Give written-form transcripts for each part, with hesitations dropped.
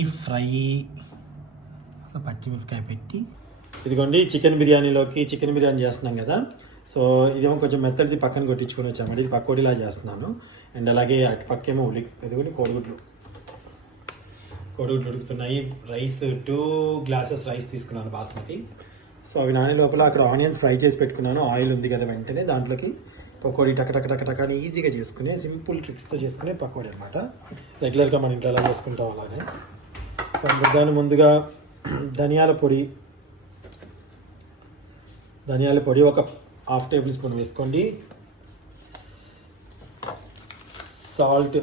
ఈ ఫ్రై పచ్చిమిరపకాయ పెట్టి ఇదిగోండి చికెన్ బిర్యానీలోకి చికెన్ బిర్యానీ చేస్తున్నాం కదా. సో ఇదేమో కొంచెం మెత్తడిది పక్కన కొట్టించుకొని వచ్చామండి. ఇది పకోడీలా చేస్తున్నాను. అండ్ అలాగే అటు పక్కేమో ఇదిగోండి కోడిగుడ్లు ఉడుకుతున్నాయి. రైస్ 2 గ్లాసెస్ రైస్ తీసుకున్నాను బాస్మతి. సో అవి నానే లోపల అక్కడ ఆనియన్స్ ఫ్రై చేసి పెట్టుకున్నాను. ఆయిల్ ఉంది కదా, వెంటనే దాంట్లోకి పకోడీ టకటకటకటకని ఈజీగా చేసుకునే సింపుల్ ట్రిక్స్తో చేసుకునే పకోడీ అనమాట. రెగ్యులర్గా మన ఇంట్లో ఎలా చేసుకుంటాం అలాగే. సో దాని ముందుగా ధనియాల పొడి ఒక 1/2 టేబుల్ స్పూన్ వేసుకోండి. సాల్ట్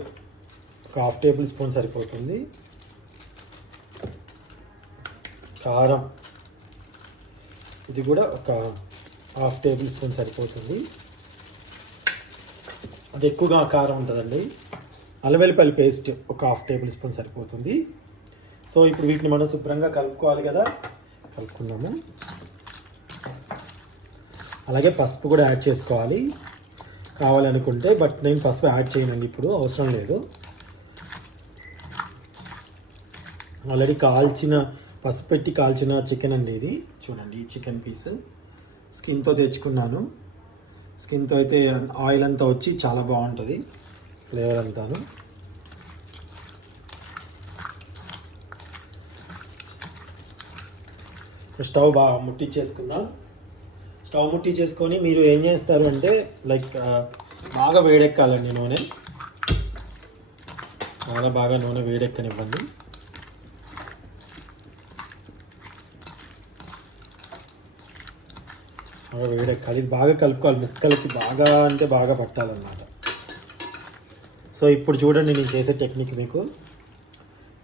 ఒక 1/2 టేబుల్ స్పూన్ సరిపోతుంది. కారం ఇది కూడా ఒక 1/2 టేబుల్ స్పూన్ సరిపోతుంది. అది ఎక్కువగా కారం ఉంటుందండి. అల్లం వెల్లుల్లి పేస్ట్ ఒక 1/2 టేబుల్ స్పూన్ సరిపోతుంది. సో ఇప్పుడు వీటిని మనం శుభ్రంగా కలుపుకోవాలి కదా, కలుపుకుందాము. అలాగే పసుపు కూడా యాడ్ చేసుకోవాలి కావాలనుకుంటే, బట్ నేను పసుపు యాడ్ చేయనండి, ఇప్పుడు అవసరం లేదు. ఆల్రెడీ పసుపు పెట్టి కాల్చిన చికెన్ అండి ఇది. చూడండి ఈ చికెన్ పీస్ స్కిన్తో తెచ్చుకున్నాను. స్కిన్తో అయితే ఆయిల్ అంతా వచ్చి చాలా బాగుంటుంది ఫ్లేవర్ అంతాను. స్టవ్ ముట్టించేసుకొని మీరు ఏం చేస్తారు అంటే బాగా వేడెక్కాలండి నూనె. బాగా నూనె వేడెక్కనివ్వండి. బాగా వేడెక్కాలి. ఇది బాగా కలుపుకోవాలి, ముక్కలకి బాగా పట్టాలన్నమాట. సో ఇప్పుడు చూడండి నేను చేసే టెక్నిక్ మీకు.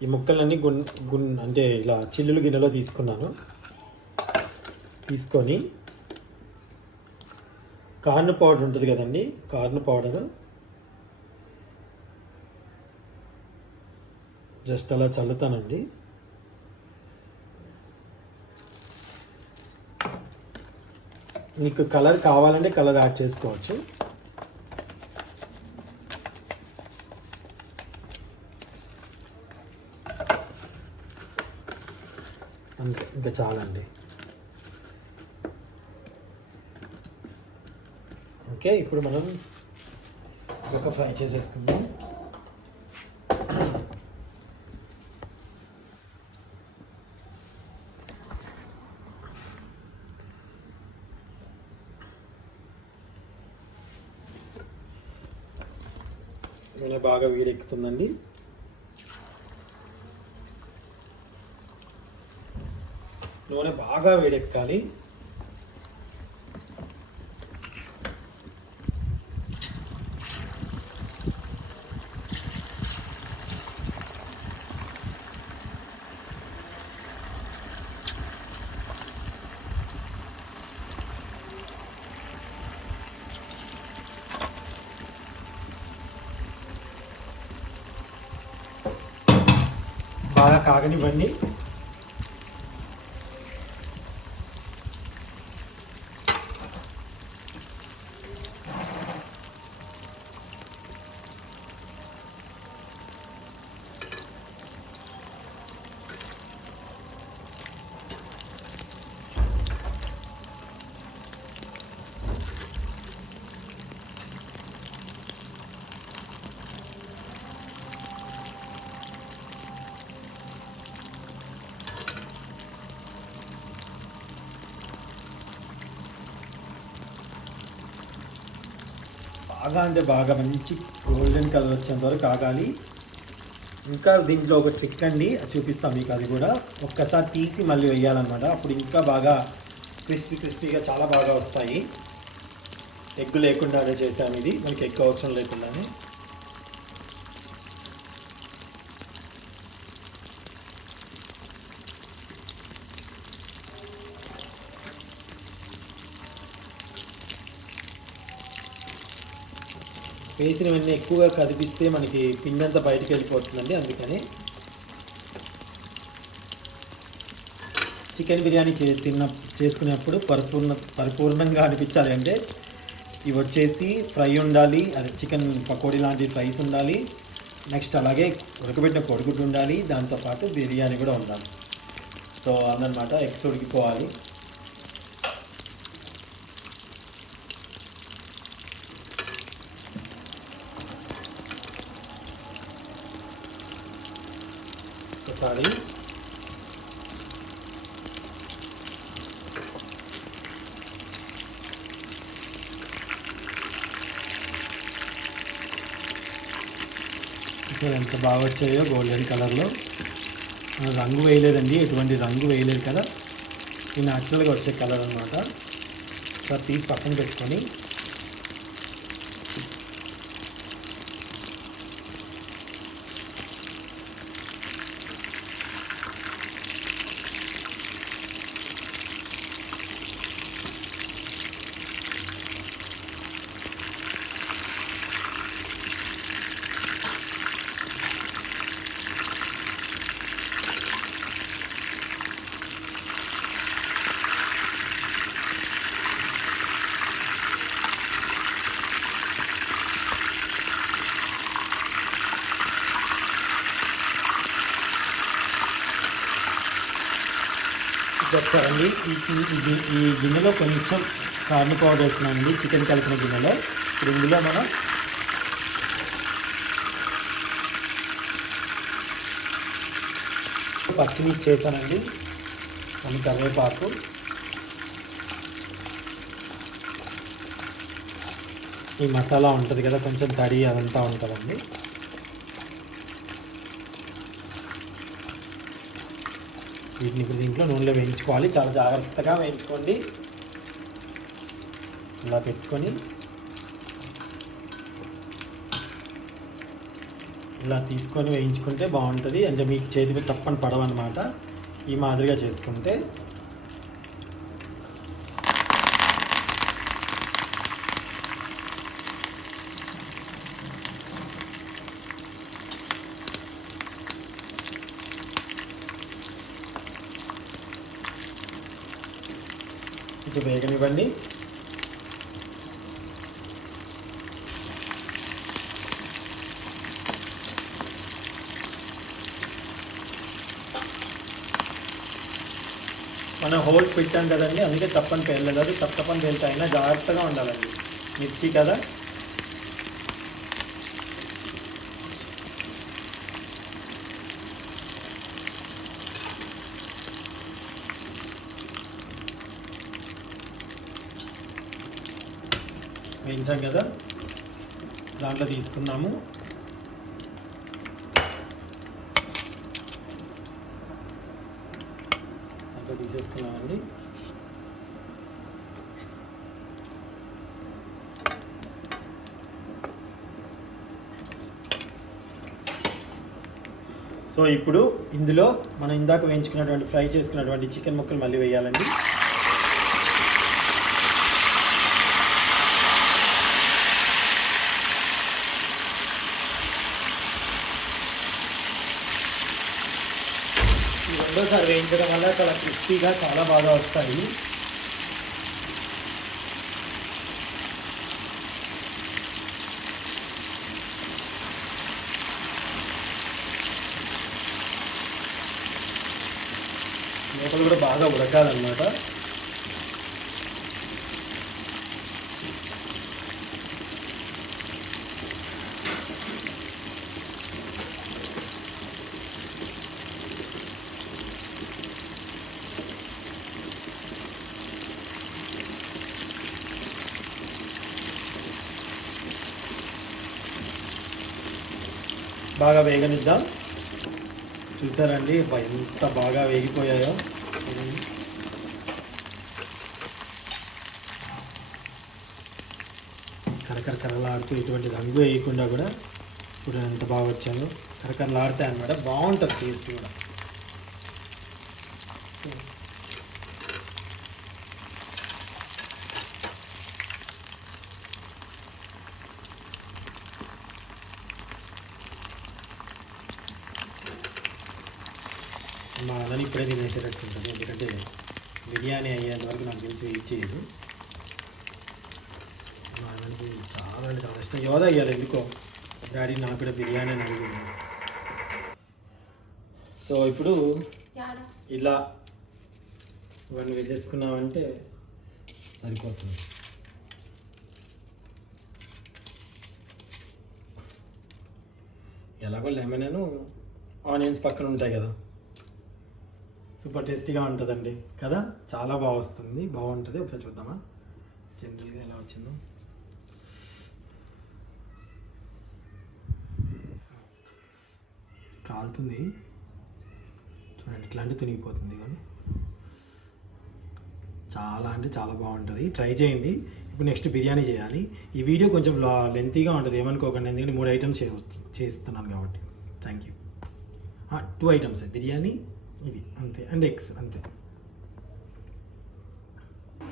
ఈ ముక్కలన్నీ అంటే ఇలా చిల్లులు గిన్నెలో తీసుకొని కార్న్ పౌడర్ ఉంటుంది కదండి, కార్న్ పౌడర్ జస్ట్ అలా చల్లుతానండి. మీకు కలర్ కావాలంటే కలర్ యాడ్ చేసుకోవచ్చు. అంతే, ఇంకా చాలండి. ఓకే, ఇప్పుడు మనం ఒక ఫ్రై చేసేసుకుందాం. నూనె బాగా వేడెక్కుతుందండి. నూనె బాగా వేడెక్కాలి. బాగా కాగనివ్వండి. బాగా మంచి గోల్డెన్ కలర్ వచ్చేంత వరకు కాగాలి. ఇంకా దీంట్లో ఒక ట్రిక్ అండి, చూపిస్తాను మీకు. అది కూడా ఒక్కసారి తీసి మళ్ళీ వేయాలన్నమాట. అప్పుడు ఇంకా బాగా క్రిస్పీగా చాలా బాగా వస్తాయి. ఎగ్ లేకుండానే చేసాము ఇది, మనకి ఎగ్ అవసరం లేకుండానే. వేసినవన్నీ ఎక్కువగా కదిపిస్తే మనకి పిండి అంతా బయటకు వెళ్ళిపోతుందండి. అందుకని చికెన్ బిర్యానీ చేసుకునేప్పుడు పరిపూర్ణంగా అనిపించాలి అంటే ఇవి వచ్చేసి ఫ్రై ఉండాలి, అది చికెన్ పకోడీ లాంటి ఫ్రైస్ ఉండాలి. నెక్స్ట్ అలాగే ఉడకబెట్టిన కోడిగుడ్డు ఉండాలి, దాంతోపాటు బిర్యానీ కూడా ఉండాలి. సో అందనమాట ఎగ్స్ ఉడికిపోవాలి. ఒకసారి ఎంత బాగా వచ్చాయో గోల్డెన్ కలర్లో. రంగు వేయలేదండి, ఎటువంటి రంగు వేయలేదు కదా, ఇది న్యాచురల్గా వచ్చే కలర్ అనమాట. సో తీసి పక్కన పెట్టుకొని చెప్తారండి. ఈ గిన్నెలో కొంచెం కార్న్ పౌడర్ వేస్తున్నానండి, చికెన్ కలిపిన గిన్నెలో. ఇప్పుడు ఇందులో మనం పచ్చిమిర్చి చేశానండి, కొన్ని కరివేపాకు, ఈ మసాలా ఉంటుంది కదా కొంచెం తడి అదంతా ఉంటుందండి. వీటిని ఇప్పుడు దీంట్లో నూనెలో వేయించుకోవాలి, చాలా జాగ్రత్తగా వేయించుకోండి. ఇలా పెట్టుకొని ఇలా తీసుకొని వేయించుకుంటే బాగుంటుంది. అంటే మీకు చేతి మీద తప్పని పడవన్నమాట. ఈ మాదిరిగా చేసుకుంటే ఇది వేగనివ్వండి. మనం హోల్స్ పెట్టాం కదండి, అందుకే తప్పని పేర్లేదు. అది తప్పని పేలితే అయినా జాగ్రత్తగా ఉండాలండి. మిర్చి కదా, వేయించాం కదా, దాంట్లో తీసుకున్నాము. దాంట్లో తీసేసుకున్నామండి. సో ఇప్పుడు ఇందులో మనం ఇందాక వేయించుకున్నటువంటి ఫ్రై చేసుకున్నటువంటి చికెన్ ముక్కలు మళ్ళీ వేయాలండి. రెండోసారి వేయించడం వల్ల చాలా క్రిస్పీగా చాలా బాగా వస్తాయి. లోపల కూడా బాగా ఉడకాలన్నమాట. బాగా వేగనిద్దాం. చూసారండి ఎంత బాగా వేగిపోయాయో. కరకరలాడుతూ ఎటువంటి రంగు వేయకుండా కూడా ఇప్పుడు ఎంత బాగా వచ్చాయో, కరకరలాడుతాయి అన్నమాట. బాగుంటుంది టేస్ట్ కూడా. మా అన్నని ఇప్పుడే తినేసేటట్టు ఉంటుంది, ఎందుకంటే బిర్యానీ అయ్యేంత వరకు నాకు తెలిసి వెయిట్ చేయదు. మా అన్నకి చాలా అంటే చాలా ఇష్టం. యోధ అయ్యాలి ఎందుకో డాడీ నాకు కూడా బిర్యానీ అని అడిగింది. సో ఇప్పుడు ఇలా ఇవన్నీ వేసేసుకున్నామంటే సరిపోతుంది. ఎలాగో లెమన్ ఆనియన్స్ పక్కన ఉంటాయి కదా, సూపర్ టేస్టీగా ఉంటుందండి కదా, చాలా బాగా వస్తుంది, బాగుంటుంది. ఒకసారి చూద్దామా జనరల్గా ఎలా వచ్చిందో. కాలుతుంది చూడండి, ఇట్లాంటి తునిగిపోతుంది కానీ చాలా అంటే చాలా బాగుంటుంది. ట్రై చేయండి. ఇప్పుడు నెక్స్ట్ బిర్యానీ చేయాలి. ఈ వీడియో కొంచెం లెంతీగా ఉంటుంది, ఏమనుకోకండి, ఎందుకంటే 3 ఐటమ్స్ చేస్తున్నాను కాబట్టి. Thank you. 2 ఐటమ్స్ బిర్యానీ ఇది అంతే, అండ్ ఎగ్స్ అంతే.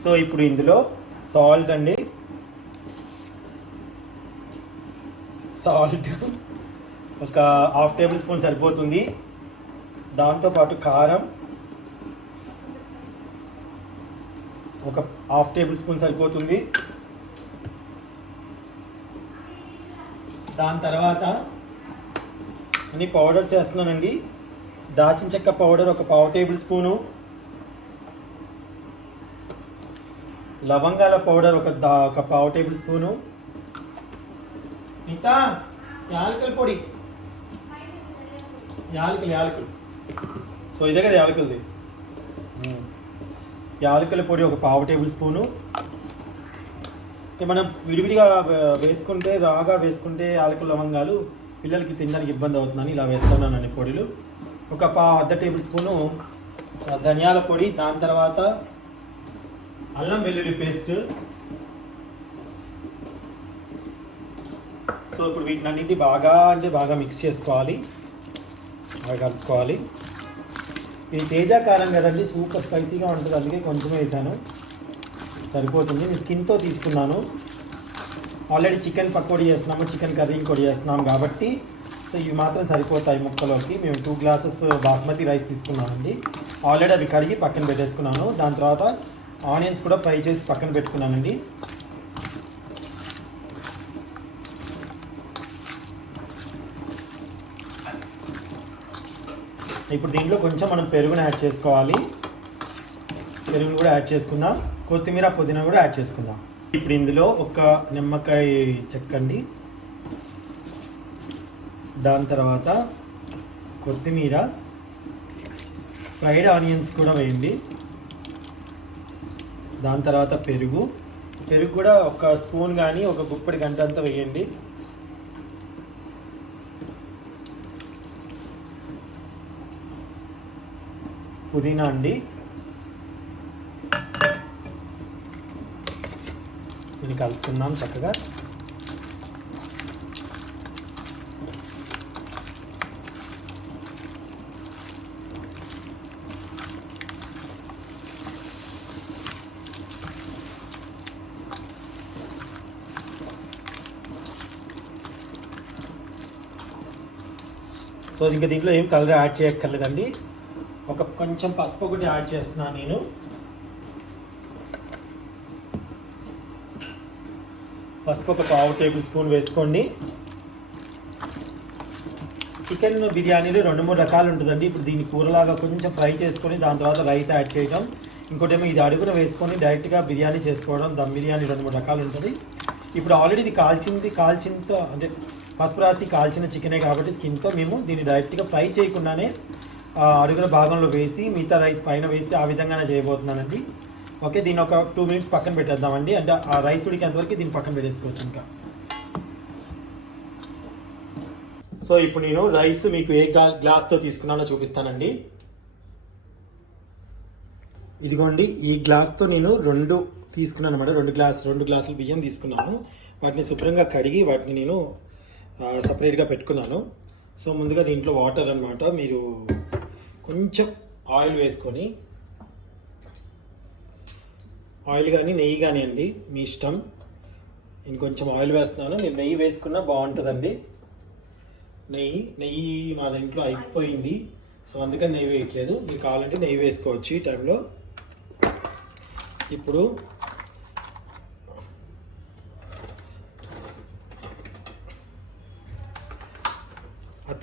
సో ఇప్పుడు ఇందులో సాల్ట్ అండి, సాల్ట్ ఒక 1/2 టేబుల్ స్పూన్ సరిపోతుంది. దాంతోపాటు కారం ఒక 1/2 టేబుల్ స్పూన్ సరిపోతుంది. దాని తర్వాత అన్ని పౌడర్స్ వేస్తున్నానండి. దాచిన చెక్క పౌడర్ ఒక 1/2 టేబుల్ స్పూను, లవంగాల పౌడర్ ఒక 1/2 టేబుల్ స్పూను, మిగతా యాలకుల పొడి, యాలకులు. సో ఇదే కదా యాలకులది. యాలకుల పొడి ఒక 1/2 టేబుల్ స్పూను. మనం విడివిడిగా వేసుకుంటే, రాగా వేసుకుంటే యాలకుల లవంగాలు పిల్లలకి తినడానికి ఇబ్బంది అవుతుందని ఇలా వేస్తున్నానండి పొడిలు. ఒక 1/2 టేబుల్ స్పూను ధనియాల పొడి. దాని తర్వాత అల్లం వెల్లుల్లి పేస్ట్. సో ఇప్పుడు వీటినన్నింటి బాగా మిక్స్ చేసుకోవాలి, బాగా కలుపుకోవాలి. ఇది తేజ కారం కదండి, సూపర్ స్పైసీగా ఉంటుంది, అందుకే కొంచెం వేసాను, సరిపోతుంది. నేను స్కిన్తో తీసుకున్నాను. ఆల్రెడీ చికెన్ పకోడీ చేస్తున్నాము, చికెన్ కర్రీ ఇంకోటి చేస్తున్నాము కాబట్టి సో ఇవి మాత్రం సరిపోతాయి ముక్కలోకి. మేము 2 గ్లాసెస్ బాస్మతి రైస్ తీసుకున్నామండి. ఆల్రెడీ అవి కడిగి పక్కన పెట్టేసుకున్నాను. దాని తర్వాత ఆనియన్స్ కూడా ఫ్రై చేసి పక్కన పెట్టుకున్నానండి. ఇప్పుడు దీంట్లో కొంచెం మనం పెరుగును యాడ్ చేసుకోవాలి. పెరుగును కూడా యాడ్ చేసుకుందాం. కొత్తిమీర పుదీనా కూడా యాడ్ చేసుకుందాం. ఇప్పుడు ఇందులో ఒక నిమ్మకాయ చెక్కండి. దాని తర్వాత కొత్తిమీర, ఫ్రైడ్ ఆనియన్స్ కూడా వేయండి. దాని తర్వాత పెరుగు కూడా ఒక స్పూన్ కానీ ఒక గుప్పెడి గంట అంతా వేయండి. పుదీనా అండి, దీన్ని కలుపుకుందాం చక్కగా. సో ఇంకా దీంట్లో ఏం కలర్ యాడ్ చేయక్కర్లేదండి. కొంచెం పసుపు ఒకటి యాడ్ చేస్తున్నాను నేను. పసుపు ఒక 1/2 టేబుల్ స్పూన్ వేసుకోండి. చికెన్ బిర్యానీలో 2-3 రకాలు ఉంటుందండి. ఇప్పుడు దీన్ని కూరలాగా కొంచెం ఫ్రై చేసుకొని దాని తర్వాత రైస్ యాడ్ చేయడం, ఇంకోటేమో ఇది అడుగున వేసుకొని డైరెక్ట్గా బిర్యానీ చేసుకోవడం, దమ్ బిర్యానీ 2-3 రకాలు ఉంటుంది. ఇప్పుడు ఆల్రెడీ ఇది కాల్చినతో అంటే పసుపు రాసి కాల్చిన చికెనే కాబట్టి స్కిన్తో మేము దీన్ని డైరెక్ట్గా ఫ్రై చేయకుండానే అడుగుల భాగంలో వేసి మిగతా రైస్ పైన వేసి ఆ విధంగానే చేయబోతున్నానండి. ఓకే, దీన్ని ఒక 2 మినిట్స్ పక్కన పెట్టేద్దామండి. అంటే ఆ రైస్ ఉడికేంతవరకు దీన్ని పక్కన పెట్టేసుకోవచ్చు ఇంకా. సో ఇప్పుడు నేను రైస్ మీకు ఏ గ్లాస్తో తీసుకున్నానో చూపిస్తానండి. ఇదిగోండి, ఈ గ్లాస్తో నేను 2 తీసుకున్నాను అనమాట. 2 గ్లాసులు బియ్యం తీసుకున్నాను. వాటిని శుభ్రంగా కడిగి వాటిని నేను సపరేట్గా పెట్టుకున్నాను. సో ముందుగా దీంట్లో వాటర్ అనమాట. మీరు కొంచెం ఆయిల్ వేసుకొని, ఆయిల్ కానీ నెయ్యి కానీ అండి మీ ఇష్టం. నేను కొంచెం ఆయిల్ వేస్తున్నాను. మీరు నెయ్యి వేసుకున్నా బాగుంటుందండి. నెయ్యి మా ఇంట్లో అయిపోయింది, సో అందుకని నెయ్యి వేయట్లేదు. మీకు కావాలంటే నెయ్యి వేసుకోవచ్చు ఈ టైంలో. ఇప్పుడు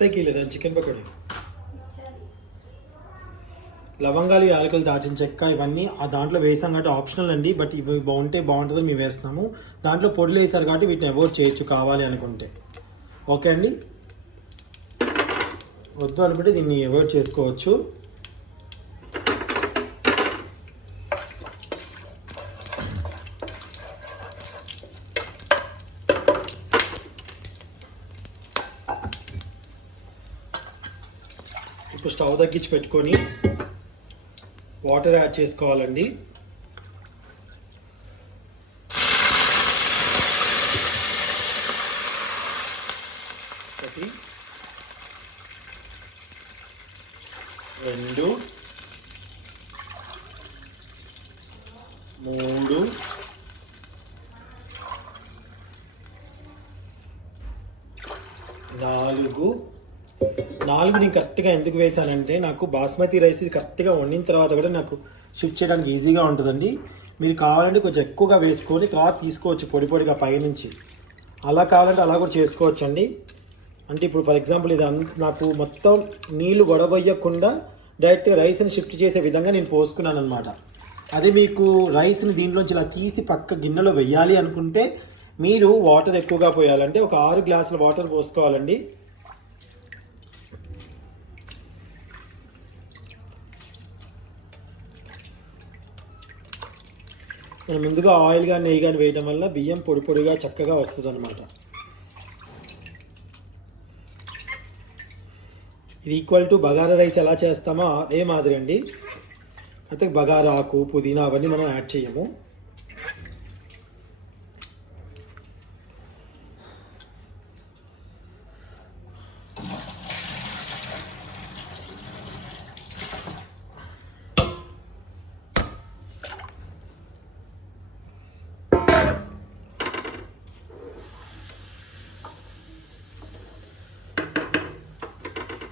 అత్తయ్యకి లేదా చికెన్ పకోడీ. లవంగాలు, యాలకులు, దాచిన చెక్క ఇవన్నీ ఆ దాంట్లో వేసాం కాబట్టి ఆప్షనల్ అండి. బట్ ఇవి బాగుంటుందని మేము వేస్తున్నాము. దాంట్లో పొడులు వేసారు కాబట్టి వీటిని అవాయిడ్ చేయొచ్చు కావాలి అనుకుంటే. ఓకే అండి, వద్దు అనుకుంటే దీన్ని అవాయిడ్ చేసుకోవచ్చు. ఇప్పుడు స్టవ్ తగ్గించి పెట్టుకొని వాటర్ యాడ్ చేసుకోవాలండి. ఒకటి, 2, 3, 4 నేను కరెక్ట్గా ఎందుకు వేసానంటే నాకు బాస్మతి రైస్ ఇది కరెక్ట్గా వండిన తర్వాత కూడా నాకు షిఫ్ట్ చేయడానికి ఈజీగా ఉంటుందండి. మీరు కావాలంటే కొంచెం ఎక్కువగా వేసుకొని తర్వాత తీసుకోవచ్చు పొడిగా పైనుంచి. అలా కావాలంటే అలా కూడా చేసుకోవచ్చు అండి. అంటే ఇప్పుడు ఫర్ ఎగ్జాంపుల్ ఇది నాకు మొత్తం నీళ్లు గొడవయ్యకుండా డైరెక్ట్గా రైస్ని షిఫ్ట్ చేసే విధంగా నేను పోసుకున్నాను అనమాట. అదే మీకు రైస్ని దీంట్లోంచి ఇలా తీసి పక్క గిన్నెలో వెయ్యాలి అనుకుంటే మీరు వాటర్ ఎక్కువగా పోయాలంటే ఒక 6 గ్లాసుల వాటర్ పోసుకోవాలండి. మనం ముందుగా ఆయిల్ కానీ నెయ్యి కానీ వేయడం వల్ల బియ్యం పొడిగా చక్కగా వస్తుంది అనమాట. ఇది ఈక్వల్ టు బగారా రైస్ ఎలా చేస్తామో అదే మాదిరి అండి. అయితే బగారా ఆకు, పుదీనా అవన్నీ మనం యాడ్ చేయము.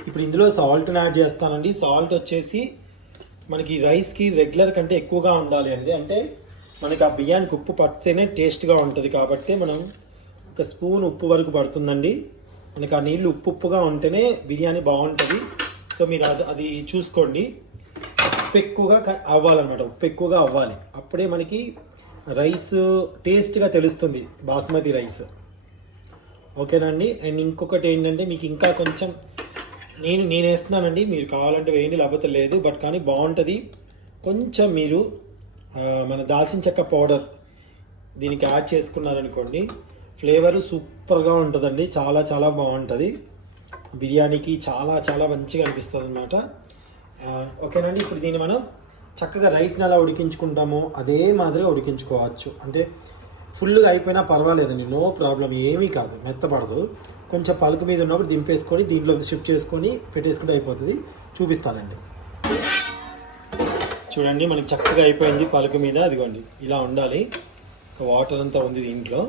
ఇప్పుడు ఇందులో సాల్ట్ని యాడ్ చేస్తానండి. సాల్ట్ వచ్చేసి మనకి రైస్కి రెగ్యులర్ కంటే ఎక్కువగా ఉండాలి అండి. అంటే మనకి ఆ బియ్యానికి ఉప్పు పడితేనే టేస్ట్గా ఉంటుంది కాబట్టి మనం ఒక స్పూన్ ఉప్పు వరకు పడుతుందండి. మనకి ఆ నీళ్ళు ఉప్పుగా ఉంటేనే బిర్యానీ బాగుంటుంది. సో మీరు అది చూసుకోండి. ఉప్పు ఎక్కువగా అవ్వాలన్నమాట, ఉప్పు ఎక్కువగా అవ్వాలి. అప్పుడే మనకి రైస్ టేస్ట్గా తెలుస్తుంది బాస్మతి రైస్. ఓకేనండి. అండ్ ఇంకొకటి ఏంటంటే మీకు ఇంకా కొంచెం నేను వేస్తున్నానండి, మీరు కావాలంటే వేయండి లేకపోతే లేదు. బట్ కానీ బాగుంటుంది. కొంచెం మీరు మన దాల్చిన చెక్క పౌడర్ దీనికి యాడ్ చేసుకున్నారనుకోండి ఫ్లేవర్ సూపర్గా ఉంటుందండి. చాలా చాలా బాగుంటుంది. బిర్యానీకి చాలా మంచిగా అనిపిస్తుంది అన్నమాట. ఓకేనండి. ఇప్పుడు దీన్ని మనం చక్కగా రైస్ని ఎలా ఉడికించుకుంటామో అదే మాదిరిగా ఉడికించుకోవచ్చు. అంటే ఫుల్గా అయిపోయినా పర్వాలేదండి, నో ప్రాబ్లం, ఏమీ కాదు, మెత్తపడదు. కొంచెం పలుకు మీద ఉన్నప్పుడు దింపేసుకొని దీంట్లో షిఫ్ట్ చేసుకొని పెట్టేసుకుంటే అయిపోతుంది. చూపిస్తానండి. చూడండి మనకి చక్కగా అయిపోయింది పలుకు మీద. అదిగోండి ఇలా ఉండాలి. వాటర్ అంతా ఉంది దీంట్లో.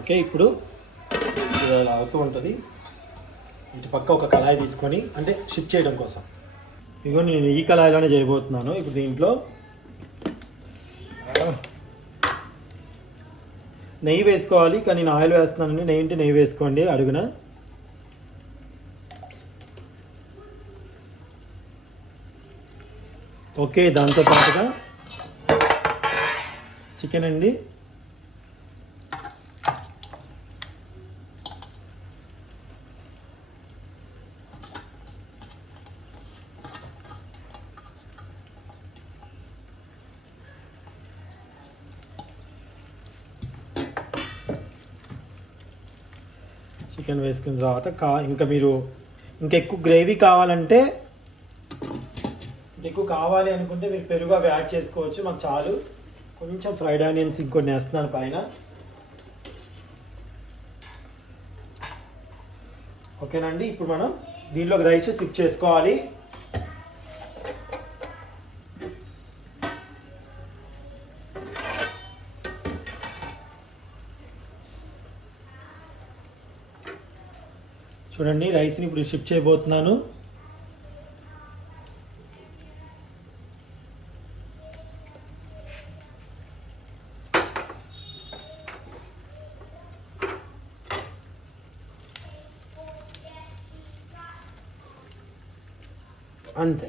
ఓకే, ఇప్పుడు ఇలా అవుతూ ఉంటుంది. ఇటు పక్క ఒక కళాయి తీసుకొని అంటే షిఫ్ట్ చేయడం కోసం. ఇదిగో నేను ఈ కళాయిలోనే చేయబోతున్నాను. ఇప్పుడు దీంట్లో నెయ్యి వేసుకోవాలి, కానీ నేను ఆయిల్ వేస్తున్నానండి. నెయ్యి వేసుకోండి అడుగున. ఓకే, దాంతో పాటుగా చికెన్ అండి. చికెన్ వేసుకున్న తర్వాత ఇంకా మీరు ఎక్కువ గ్రేవీ కావాలంటే ఎక్కువ కావాలి అనుకుంటే మీరు పెరుగు అవి యాడ్ చేసుకోవచ్చు. మాకు చాలు. కొంచెం ఫ్రైడ్ ఆనియన్స్ ఇంకొన్ని వేస్తున్నాను పైన. ఓకేనండి. ఇప్పుడు మనం దీనిలోకి రైస్ షిఫ్ట్ చేసుకోవాలి. చూడండి రైస్ని ఇప్పుడు షిఫ్ట్ చేయబోతున్నాను. అంతే.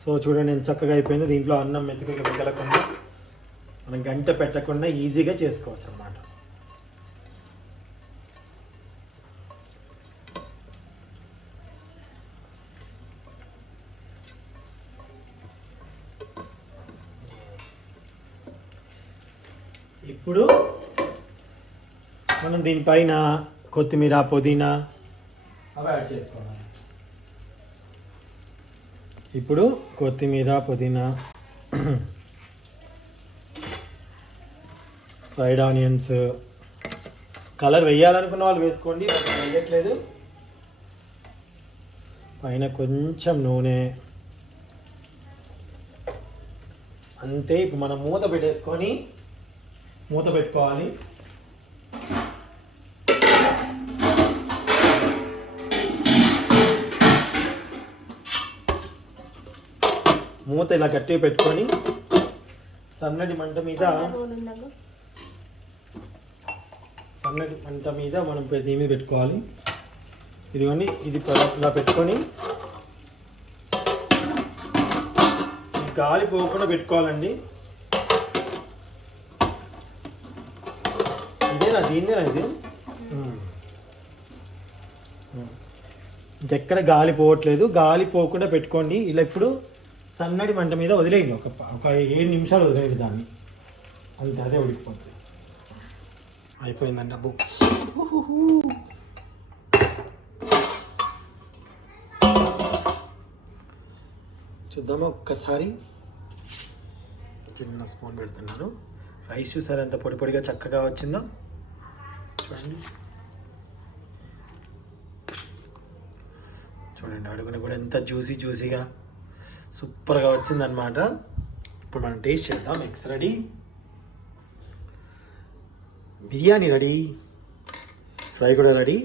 సో చూడండి ఎంత చక్కగా అయిపోయింది. దీంట్లో అన్నం మెతుకుగా మిగలకుండా మనం గంట పెట్టకుండా ఈజీగా చేసుకోవచ్చు అన్నమాట. ఇప్పుడు మనం దీనిపైన కొత్తిమీర, పుదీనా అవి యాడ్ చేసుకోవాలి. ఇప్పుడు కొత్తిమీర, పుదీనా, ఫ్రైడ్ ఆనియన్స్, కలర్ వేయాలనుకున్న వాళ్ళు వేసుకోండి, వేయట్లేదు. పైన కొంచెం నూనె, అంతే. ఇప్పుడు మనం మూత పెట్టేసుకొని మూత పెట్టుకోవాలి. మూత ఇలా గట్టిగా పెట్టుకొని సన్నటి మంట మీద మనం దీని మీద పెట్టుకోవాలి. ఇదిగోండి, ఇది ఇలా పెట్టుకొని గాలి పోకుండా పెట్టుకోవాలండి. దీనిదేనా ఇది? ఇంకెక్కడ గాలి పోవట్లేదు. గాలి పోకుండా పెట్టుకోండి. ఇలా ఇప్పుడు సన్నటి మంట మీద వదిలేయండి. ఒక 7 నిమిషాలు వదిలేయండి దాన్ని, అంతే. అదే ఉడికిపోతుంది. అయిపోయిందండి. అబ్బో, చూద్దామా ఒక్కసారి. చిన్న స్పూన్ పెడుతున్నాను. రైస్ చూసారు ఎంత పొడి పొడిగా చక్కగా వచ్చిందో చూడండి. చూడండి అడుగున కూడా ఎంత జ్యూసీగా సూపర్గా వచ్చిందనమాట. ఇప్పుడు మనం టేస్ట్ చేద్దాం. Eggs ready, biryani ready, fry కూడా రెడీ,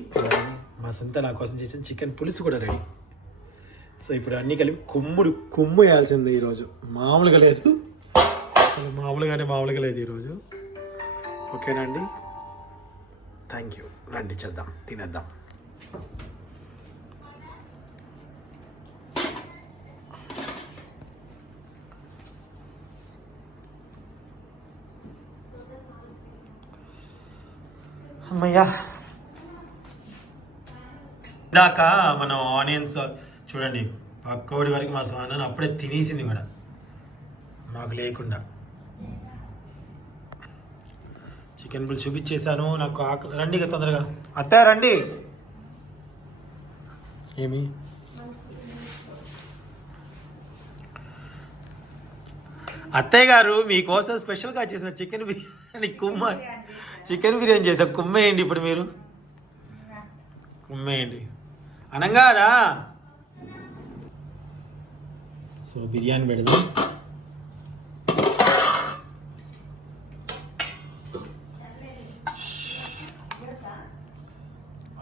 మా సొంత నా కోసం చేసిన చికెన్ పులుసు కూడా రెడీ. సో ఇప్పుడు అన్నీ కలిపి కుమ్ము వేయాల్సింది ఈరోజు. మామూలుగా లేదు, మామూలుగా లేదు ఈరోజు. ఓకేనండి, థ్యాంక్ యూ. రండి చేద్దాం, తినేద్దాం. అమ్మయ్యా, ఇందాక మనం ఆనియన్స్ చూడండి పక్కోడి వరకు మా స్వాన అప్పుడే తినేసింది కూడా మాకు లేకుండా. చికెన్ పులుసు చూపించేశాను. నాకు ఆకలి. రండి ఇక తొందరగా. అత్తయ్య రండి. ఏమి అత్తయ్య గారు మీకోసం స్పెషల్గా చేసిన చికెన్ బిర్యానీ చికెన్ బిర్యానీ చేసాం. కుమ్మేయండి ఇప్పుడు మీరు, కుమ్మేయండి అనంగారా. సో బిర్యానీ పెడదాం.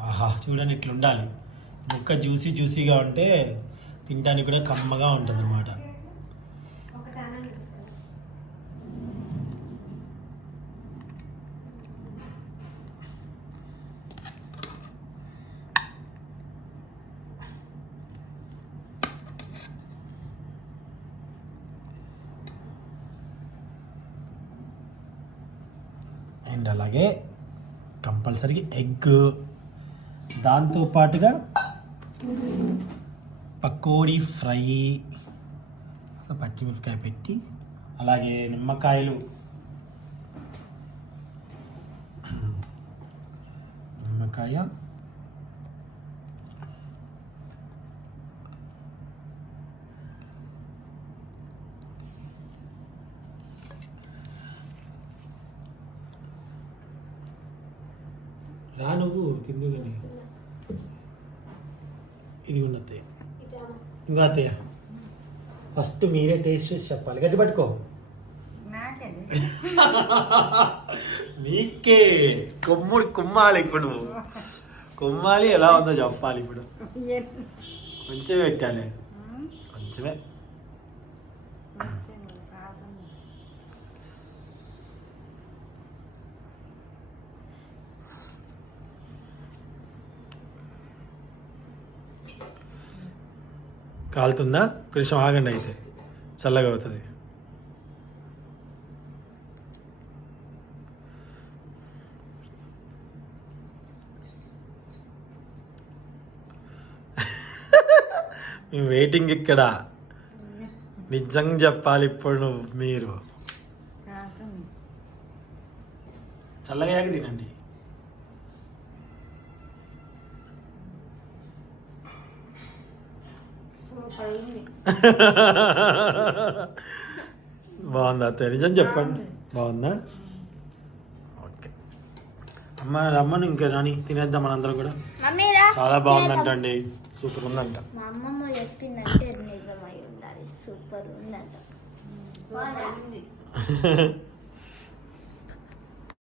ఆహా, చూడండి ఇట్లా ఉండాలి. ముక్క జ్యూసీగా ఉంటే తినడానికి కూడా కమ్మగా ఉంటుంది అన్నమాట. అండ్ అలాగే కంపల్సరీ ఎగ్, దాంతోపాటుగా పకోడీ ఫ్రై, పచ్చిమిరపకాయ పెట్టి, అలాగే నిమ్మకాయ, రా నువ్వు తిందు కానీ. ఇది కూడా అత్తయ్య, ఇంకా అత్తయ్య ఫస్ట్ మీరే టేస్ట్ చేసి చెప్పాలి. గట్టి పట్టుకో. నీకే కుమ్మాలి. ఇప్పుడు నువ్వు కుమ్మాలి. ఎలా ఉందో చెప్పాలి. ఇప్పుడు కొంచెం పెట్టాలి, కొంచెం నిజమే. కాలుతుందా? కొంచెం ఆగండి అయితే, చల్లగా అవుతుంది. వెయిటింగ్ ఇక్కడ. నిజంగా చెప్పాలి ఇప్పుడు మీరు చల్లగా ఆగి తినండి. బాగుందా? నిజం చెప్పండి, బాగుందా? ఓకే అమ్మ రమ్మను ఇంకా రాని తినేద్దాం మనందరం కూడా. చాలా బాగుందంటండి, సూపర్ ఉందంట. మా అమ్మమ్మ చెప్పిందంటే నిజమై ఉండాలి, సూపర్ ఉందంట.